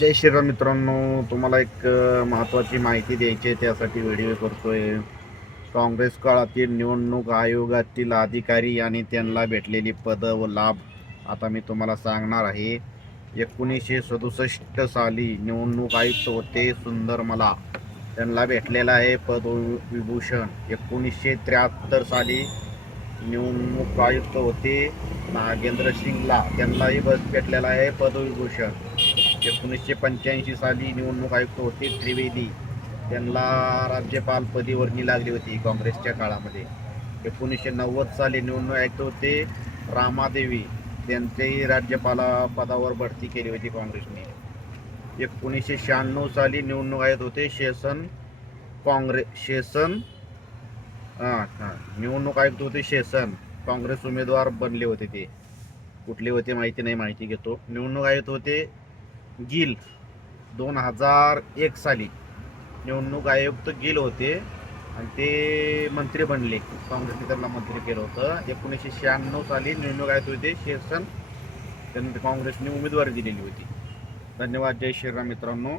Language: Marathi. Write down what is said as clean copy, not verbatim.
जय श्रीराम मित्रांनो, तुम्हाला एक महत्त्वाची माहिती द्यायची आहे, त्यासाठी व्हिडिओ करतोय. काँग्रेस काळातील निवडणूक आयोगातील अधिकारी आणि त्यांना भेटलेली पद व लाभ आता मी तुम्हाला सांगणार आहे. 1967 साली निवडणूक आयुक्त होते सुंदरमला, त्यांना भेटलेला आहे पद्मविभूषण. 1973 साली निवडणूक आयुक्त होते नागेंद्र सिंगला, त्यांनाही भेटलेला आहे पद्मविभूषण. 1985 साली निवडणूक आयुक्त होते त्रिवेदी, त्यांना राज्यपालपदी वर्णी लागली होती काँग्रेसच्या काळामध्ये. 1990 साली निवडणूक आयुक्त होते रामादेवी, त्यांचेही राज्यपाला पदावर बढती केली होती काँग्रेसने. 1996 साली निवडणूक आयुक्त होते शेषन निवडणूक आयुक्त होते शेषन, काँग्रेस उमेदवार बनले होते. ते कुठले होते माहिती नाही, माहिती घेतो. निवडणूक आयुक्त होते गिल, 2001 साली निवडणूक आयुक्त गिल होते आणि ते मंत्री बनले, काँग्रेसने त्यांना मंत्री केलं होतं. 1996 साली निवडणूक आयुक्त होते शेषन, त्यांना काँग्रेसने उमेदवारी दिलेली होती. धन्यवाद. जय श्रीराम मित्रांनो.